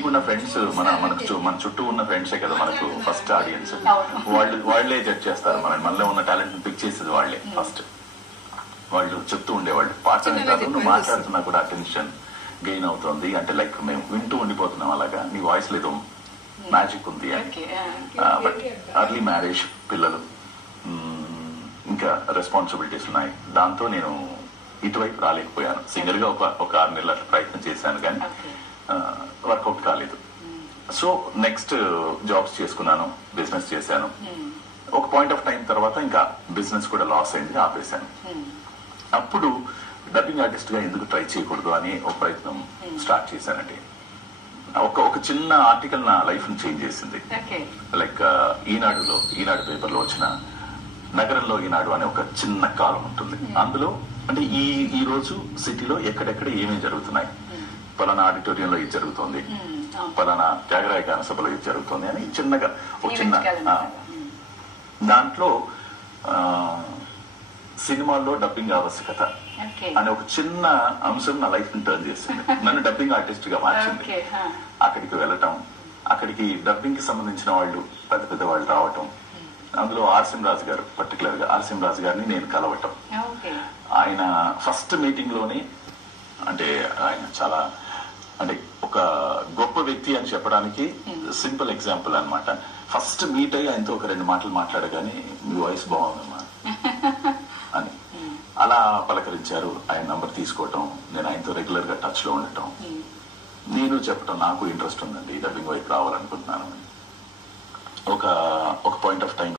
మీకున్న ఫ్రెండ్స్ మన చుట్టూ ఉన్న ఫ్రెండ్సే కదా మనకు ఫస్ట్ ఆడియన్స్. వాళ్ళే జడ్జ్ చేస్తారు మనలో ఉన్న టాలెంట్ పిక్ చేసేది వాళ్ళే ఫస్ట్. వాళ్ళు చెప్తూ ఉండేవాళ్ళు పాటనే కాదు నువ్వు మాట్లాడుతున్నా కూడా అటెన్షన్ గెయిన్ అవుతుంది అంటే లైక్ మేము వింటూ ఉండిపోతున్నాం అలాగా నీ వాయిస్ లేదో మ్యాజిక్ ఉంది అని. బట్ అర్లీ మ్యారేజ్, పిల్లలు, ఇంకా రెస్పాన్సిబిలిటీస్ ఉన్నాయి. దాంతో నేను ఇటువైపు రాలేకపోయాను. సింగిల్ గా ఒక 6 నెలల ప్రయత్నం చేశాను కానీ వర్కౌట్ కాలేదు. సో నెక్స్ట్ జాబ్స్ చేసుకున్నాను, బిజినెస్ చేశాను. ఒక పాయింట్ ఆఫ్ టైం తర్వాత ఇంకా బిజినెస్ కూడా లాస్ అయింది, ఆపేశాను. అప్పుడు డబ్బింగ్ ఆర్టిస్ట్ గా ఎందుకు ట్రై చేయకూడదు అని ఒక ప్రయత్నం స్టార్ట్ చేశానండి. ఒక చిన్న ఆర్టికల్ నా లైఫ్ ని చేంజ్ చేసింది. లైక్ ఈనాడు పేపర్ లో వచ్చిన నగరంలో ఈనాడు అనే ఒక చిన్న కాలం ఉంటుంది. అందులో అంటే ఈ రోజు సిటీలో ఎక్కడెక్కడ ఏమేమి జరుగుతున్నాయి, పలానా ఆడిటోరియంలో ఇది జరుగుతోంది, పలానా త్యాగరాయ గాన సభలో ఇది జరుగుతోంది అని చిన్నగా ఒక చిన్న దాంట్లో సినిమాల్లో డబ్బింగ్ ఆవశ్యకత అనే ఒక చిన్న అంశం నా లైఫ్ ని టర్న్ చేసింది. నన్ను డబ్బింగ్ ఆర్టిస్ట్ గా మార్చింది. అక్కడికి వెళ్ళటం, అక్కడికి డబ్బింగ్ కి సంబంధించిన వాళ్ళు పెద్ద వాళ్ళు రావటం, అందులో ఆర్సిఎం రాజు గారు, పర్టికులర్ గా ఆర్సిఎం రాజు గారిని నేను కలవటం. ఆయన ఫస్ట్ మీటింగ్ లోనే అంటే ఆయన చాలా అంటే ఒక గొప్ప వ్యక్తి అని చెప్పడానికి సింపుల్ ఎగ్జాంపుల్ అనమాట. ఫస్ట్ మీట్ అయ్యి ఆయనతో ఒక 2 మాటలు మాట్లాడగానే మీ వాయిస్ బాగుందమ్మా అని అలా పలకరించారు. ఆయన నంబర్ తీసుకోవటం, నేను ఆయనతో రెగ్యులర్ గా టచ్ లో ఉండటం, నేను చెప్పటం నాకు ఇంట్రెస్ట్ ఉందండి డబ్బింగ్ వైపు రావాలనుకుంటున్నాను. ఒక పాయింట్ ఆఫ్ టైం